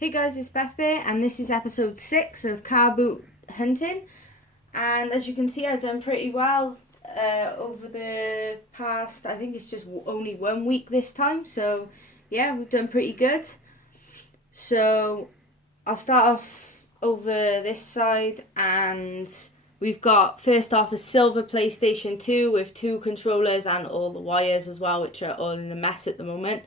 Hey guys, it's Beth Bear, and this is episode 6 of Carboot hunting. And as you can see, I've done pretty well over the past, I think it's just only 1 week this time. So yeah, we've done pretty good. So I'll start off over this side, and we've got first off a silver PlayStation 2 with 2 controllers and all the wires as well, which are all in a mess at the moment.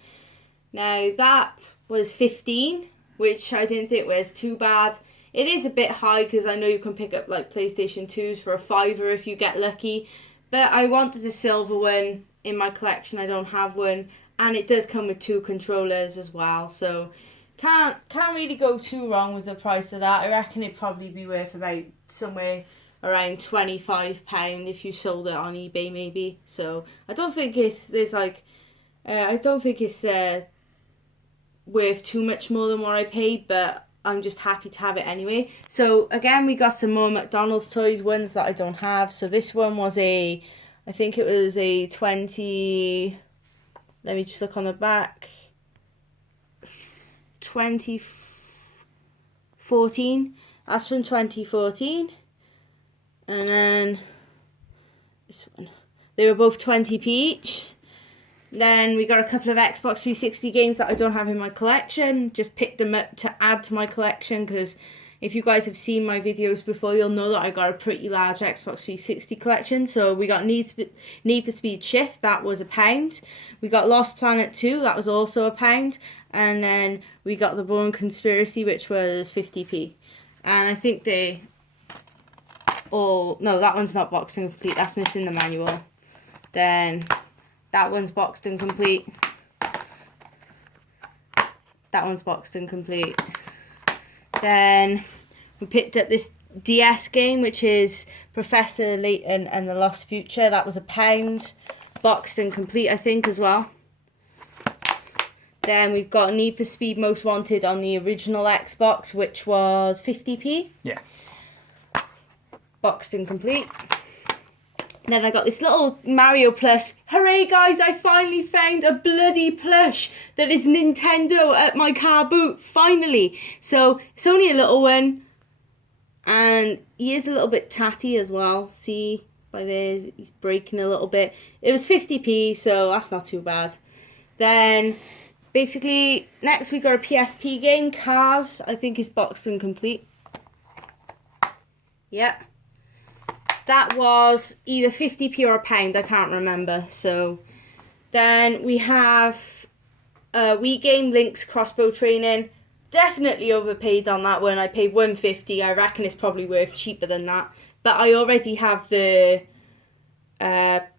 Now that was 15, which I didn't think was too bad. It is a bit high because I know you can pick up like PlayStation 2s for a fiver if you get lucky. But I wanted a silver one in my collection. I don't have one. And it does come with 2 controllers as well. So can't really go too wrong with the price of that. I reckon it'd probably be worth about somewhere around £25 if you sold it on eBay maybe. So I don't think it's worth too much more than what I paid, but I'm just happy to have it anyway. So again, we got some more McDonald's toys, ones that I don't have. So this one was I think it was a 20, let me just look on the back, 2014. That's from 2014. And then this one, they were both 20p each. Then we got a couple of Xbox 360 games that I don't have in my collection. Just picked them up to add to my collection because if you guys have seen my videos before, you'll know that I got a pretty large Xbox 360 collection. So we got Need for Speed Shift, that was £1. We got Lost Planet 2, that was also £1. And then we got The Bourne Conspiracy, which was 50p. And I think no, that one's not boxed and complete, that's missing the manual. Then that one's boxed and complete. That one's boxed and complete. Then we picked up this DS game, which is Professor Layton and the Lost Future. That was £1. Boxed and complete, I think, as well. Then we've got Need for Speed Most Wanted on the original Xbox, which was 50p. Yeah. Boxed and complete. Then I got this little Mario plush. Hooray, guys, I finally found a bloody plush that is Nintendo at my car boot, finally. So it's only a little one, and he is a little bit tatty as well. See, by there, he's breaking a little bit. It was 50p, so that's not too bad. Then, basically, next we got a PSP game, Cars. I think it's boxed and complete. Yeah. That was either 50p or £1, I can't remember. So then we have Wii game Link's Crossbow Training. Definitely overpaid on that one. I paid £1.50. I reckon it's probably worth cheaper than that. But I already have the Zapper.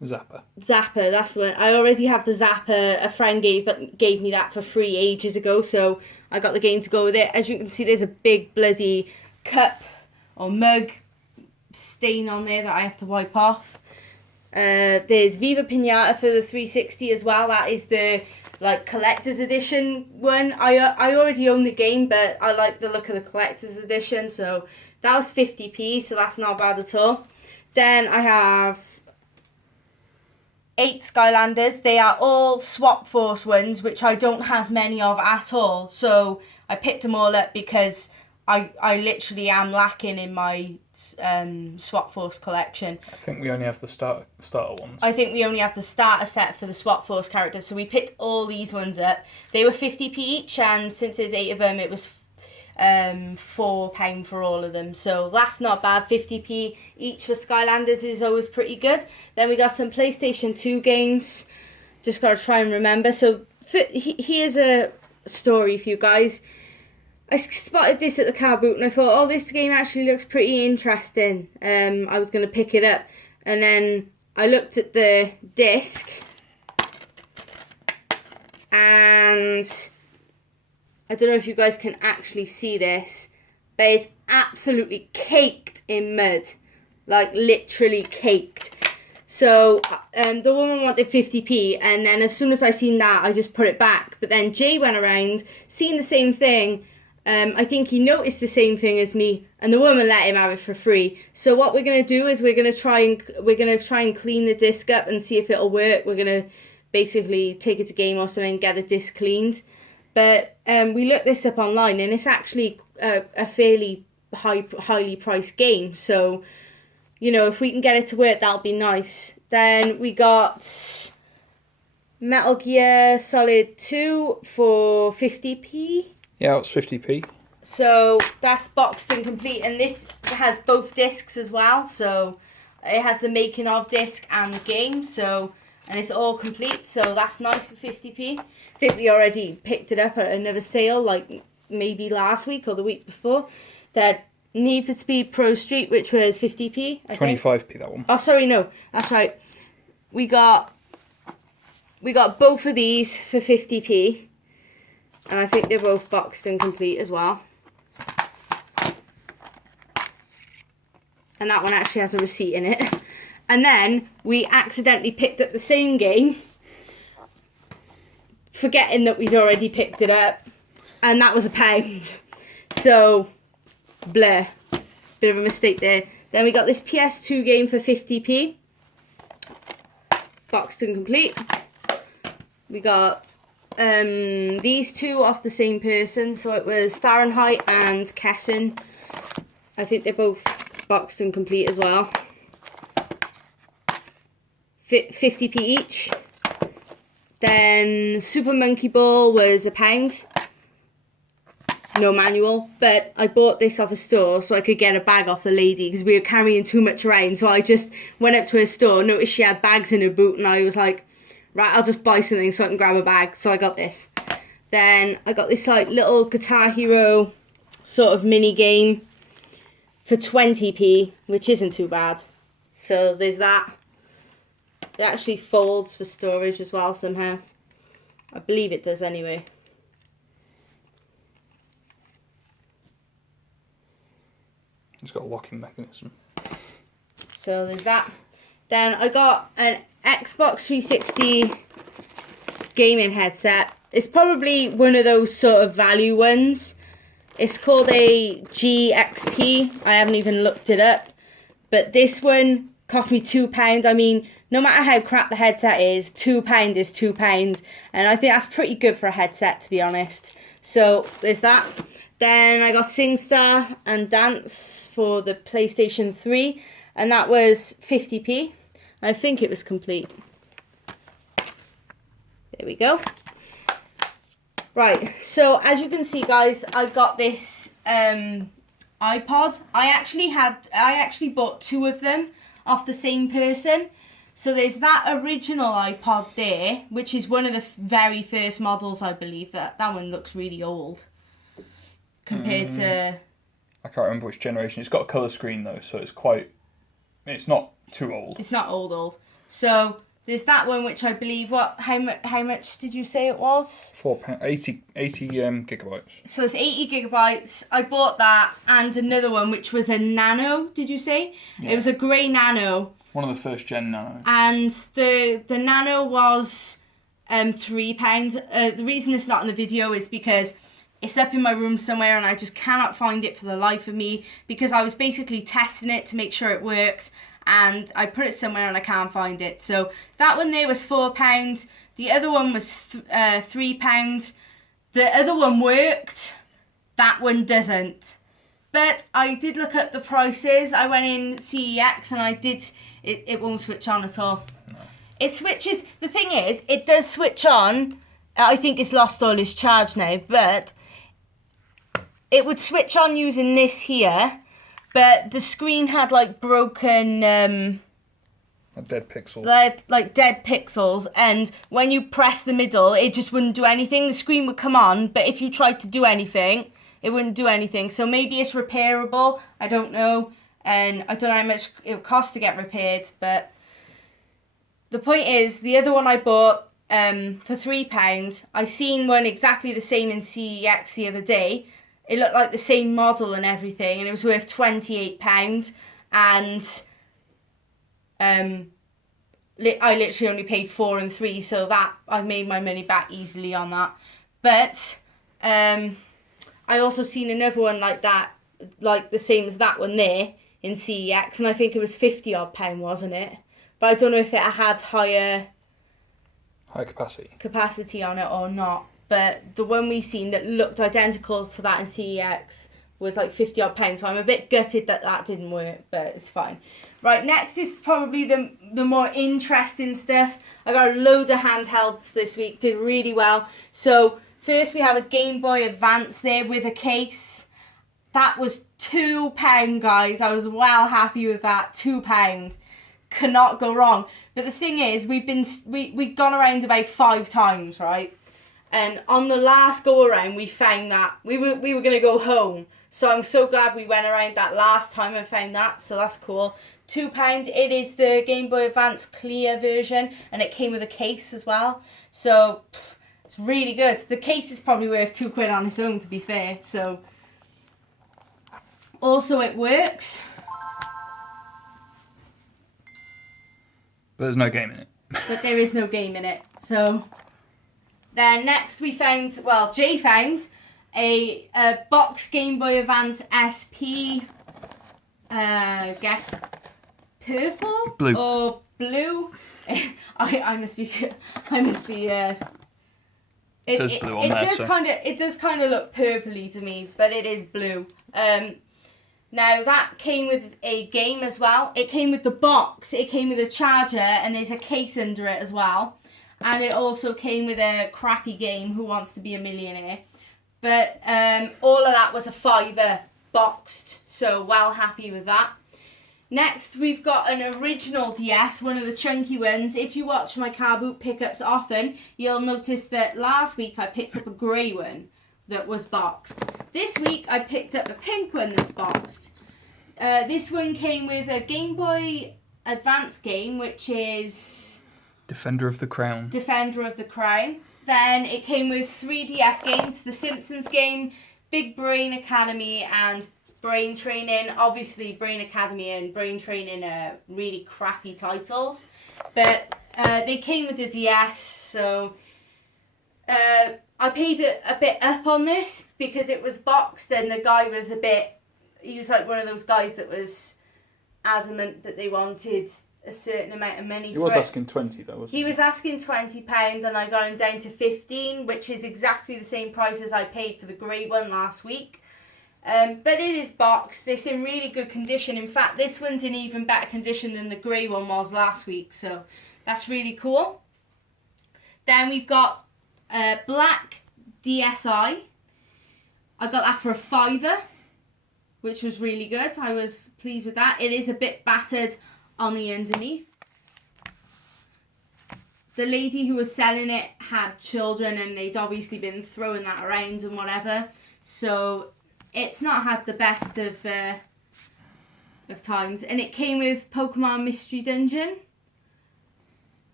That's the one. I already have the Zapper. A friend gave me that for free ages ago, so I got the game to go with it. As you can see, there's a big bloody cup or mug stain on there that I have to wipe off. There's Viva Pinata for the 360 as well. That is the collector's edition one. I already own the game, but I like the look of the collector's edition, so that was 50p, so that's not bad at all. Then I have 8 Skylanders. They are all Swap Force ones, which I don't have many of at all, so I picked them all up because I literally am lacking in my Swap Force collection. I think we only have the starter ones. I think we only have the starter set for the Swap Force characters, so we picked all these ones up. They were 50p each, and since there's 8 of them, it was £4 for all of them. So that's not bad. 50p each for Skylanders is always pretty good. Then we got some PlayStation 2 games. Just got to try and remember. So here's a story for you guys. I spotted this at the car boot and I thought, oh, this game actually looks pretty interesting. I was going to pick it up. And then I looked at the disc and I don't know if you guys can actually see this, but it's absolutely caked in mud. Like, literally caked. So the woman wanted 50p, and then as soon as I seen that, I just put it back. But then Jay went around, seen the same thing. I think he noticed the same thing as me, and the woman let him have it for free. So what we're gonna do is we're gonna try and clean the disc up and see if it'll work. We're gonna basically take it to game or something, get the disc cleaned. But we looked this up online, and it's actually a fairly highly priced game. So, you know, if we can get it to work, that'll be nice. Then we got Metal Gear Solid 2 for 50p. Yeah, it's 50p. So that's boxed and complete, and this has both discs as well. So it has the making of disc and the game. So, and it's all complete. So that's nice for 50p. I think we already picked it up at another sale, like maybe last week or the week before. That Need for Speed Pro Street, which was 50p. 25p that one. Oh, sorry, no, that's right. We got both of these for 50p, and I think they're both boxed and complete as well. And that one actually has a receipt in it. And then we accidentally picked up the same game, forgetting that we'd already picked it up, and that was £1. So, bleh. Bit of a mistake there. Then we got this PS2 game for 50p. Boxed and complete. We got these two off the same person. So it was Fahrenheit and Kessen. I think they're both boxed and complete as well. 50p each. Then Super Monkey Ball was £1. No manual, but I bought this off a store so I could get a bag off the lady because we were carrying too much around. So I just went up to her store, noticed she had bags in her boot, and I was like, right, I'll just buy something so I can grab a bag. So I got this. Then I got this like little Guitar Hero sort of mini game for 20p, which isn't too bad. So there's that. It actually folds for storage as well somehow. I believe it does anyway. It's got a locking mechanism. So there's that. Then I got an Xbox 360 gaming headset. It's probably one of those sort of value ones. It's called a GXP. I haven't even looked it up. But this one cost me £2. I mean, no matter how crap the headset is, £2 is £2. And I think that's pretty good for a headset, to be honest. So there's that. Then I got SingStar and Dance for the PlayStation 3. And that was 50p. I think it was complete. There we go. Right, so as you can see, guys, I got this iPod. I actually bought two of them off the same person. So there's that original iPod there, which is one of the very first models, I believe. That one looks really old compared to... I can't remember which generation. It's got a colour screen though, so it's not too old. It's not old. So there's that one, which I believe, how much did you say it was? £4, 80 gigabytes. So it's 80 gigabytes. I bought that and another one, which was a Nano, did you say? Yeah. It was a grey Nano. One of the first gen Nano. And the Nano was £3. The reason it's not in the video is because it's up in my room somewhere and I just cannot find it for the life of me, because I was basically testing it to make sure it worked, and I put it somewhere and I can't find it. So that one there was £4. The other one was £3. The other one worked. That one doesn't. But I did look up the prices. I went in CEX and it won't switch on at all. No. It switches. The thing is, it does switch on. I think it's lost all its charge now, but it would switch on using this here, but the screen had like broken... dead pixels. Like dead pixels, and when you press the middle, it just wouldn't do anything. The screen would come on, but if you tried to do anything, it wouldn't do anything. So maybe it's repairable, I don't know, and I don't know how much it would cost to get repaired, but the point is, the other one I bought for £3, I seen one exactly the same in CEX the other day. It looked like the same model and everything, and it was worth £28, and I literally only paid £4 and £3, so that I made my money back easily on that. But I also seen another one like that, like the same as that one there in CEX, and I think it was £50 odd, wasn't it? But I don't know if it had higher capacity on it or not. but the one we seen that looked identical to that in CEX was like £50 odd. So I'm a bit gutted that didn't work, but it's fine. Right, next is probably the more interesting stuff. I got a load of handhelds this week, did really well. So first we have a Game Boy Advance there with a case. That was £2, guys. I was well happy with that. £2. Cannot go wrong. But the thing is, we've gone around about 5 times, right? And on the last go around, we found that we were going to go home. So I'm so glad we went around that last time and found that. So that's cool. £2. It is the Game Boy Advance clear version, and it came with a case as well. So it's really good. The case is probably worth £2 on its own, to be fair. So also it works. But there's no game in it. But there is no game in it. So then next we found, well, Jay found a box Game Boy Advance SP. Guess purple Blue. or blue. I must be. It says blue on there, so. It does kind of look purpley to me, but it is blue. Now that came with a game as well. It came with the box. It came with a charger, and there's a case under it as well. And it also came with a crappy game, Who Wants to Be a Millionaire. But all of that was a £5 boxed, so well happy with that. Next, we've got an original DS, one of the chunky ones. If you watch my Carboot pickups often, you'll notice that last week I picked up a grey one that was boxed. This week I picked up a pink one that's boxed. This one came with a Game Boy Advance game, which is Defender of the Crown. Defender of the Crown. Then it came with 3 DS games, The Simpsons game, Big Brain Academy, and Brain Training. Obviously, Brain Academy and Brain Training are really crappy titles, but they came with the DS, so I paid a bit up on this because it was boxed, and the guy was he was like one of those guys that was adamant that they wanted a certain amount of money. He was asking 20 though, wasn't he? He was asking £20, and I got him down to 15, which is exactly the same price as I paid for the grey one last week. But it is boxed. It's in really good condition. In fact, this one's in even better condition than the grey one was last week, so that's really cool. Then we've got black DSi. I got that for a £5, which was really good. I was pleased with that. It is a bit battered on the underneath. The lady who was selling it had children, and they'd obviously been throwing that around and whatever, so it's not had the best of times. And it came with Pokemon Mystery Dungeon.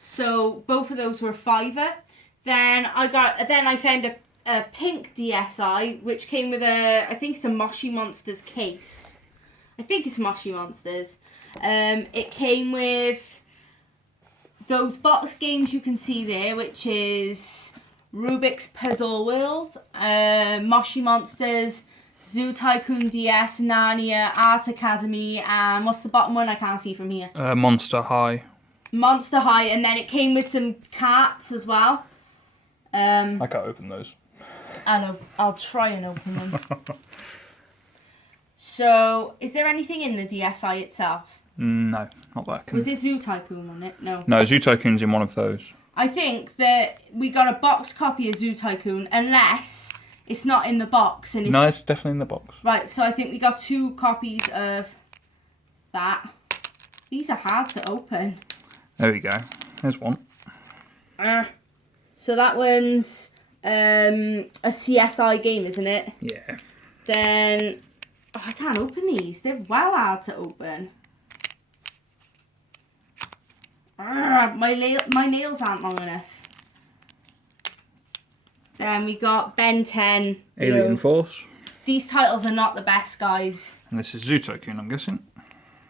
So both of those were a £5. Then I found a pink DSi, which came with I think it's a Moshi Monsters case. I think it's Moshi Monsters. It came with those box games you can see there, which is Rubik's Puzzle World, Moshi Monsters, Zoo Tycoon DS, Narnia, Art Academy, and what's the bottom one? I can't see from here. Monster High. Monster High, and then it came with some carts as well. I can't open those. I know. I'll try and open them. So, is there anything in the DSi itself? No, not that. Was it Zoo Tycoon on it? No. No, Zoo Tycoon's in one of those. I think that we got a boxed copy of Zoo Tycoon, unless it's not in the box. And No, it's definitely in the box. Right, so I think we got 2 copies of that. These are hard to open. There we go. There's one. So that one's a CSI game, isn't it? Yeah. Then I can't open these. They're well hard to open. My nails aren't long enough. Then we got Ben 10. Alien Force. These titles are not the best, guys. And this is Zoo Tycoon, I'm guessing.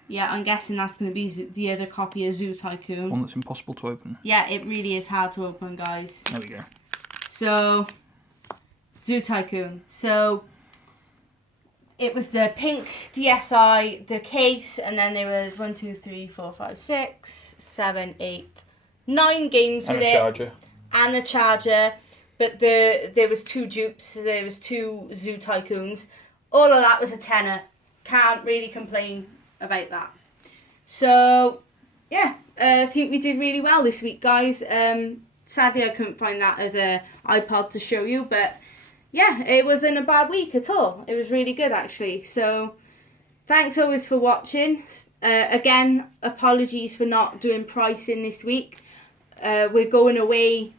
Yeah, I'm guessing that's going to be the other copy of Zoo Tycoon. One that's impossible to open. Yeah, it really is hard to open, guys. There we go. So, Zoo Tycoon. So, it was the pink DSi, the case, and then there was 9 games And with a it. charger. and the charger, but there was 2 dupes, there was 2 Zoo Tycoons. All of that was a tenner. Can't really complain about that. So, yeah, I think we did really well this week, guys. Sadly, I couldn't find that other iPod to show you, but yeah, it wasn't a bad week at all. It was really good, actually. So, thanks always for watching. Again, apologies for not doing pricing this week. We're going away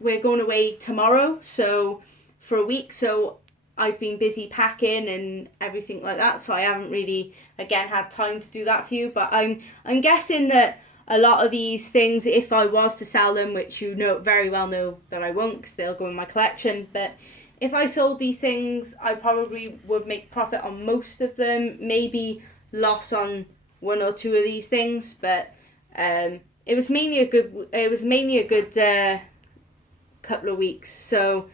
we're going away tomorrow, so for a week, so I've been busy packing and everything like that, so I haven't really again had time to do that for you. But I'm guessing that a lot of these things, if I was to sell them, which you know very well know that I won't because they'll go in my collection, but if I sold these things, I probably would make profit on most of them, maybe loss on 1 or 2 of these things, but it was mainly a good couple of weeks. So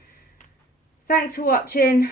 thanks for watching.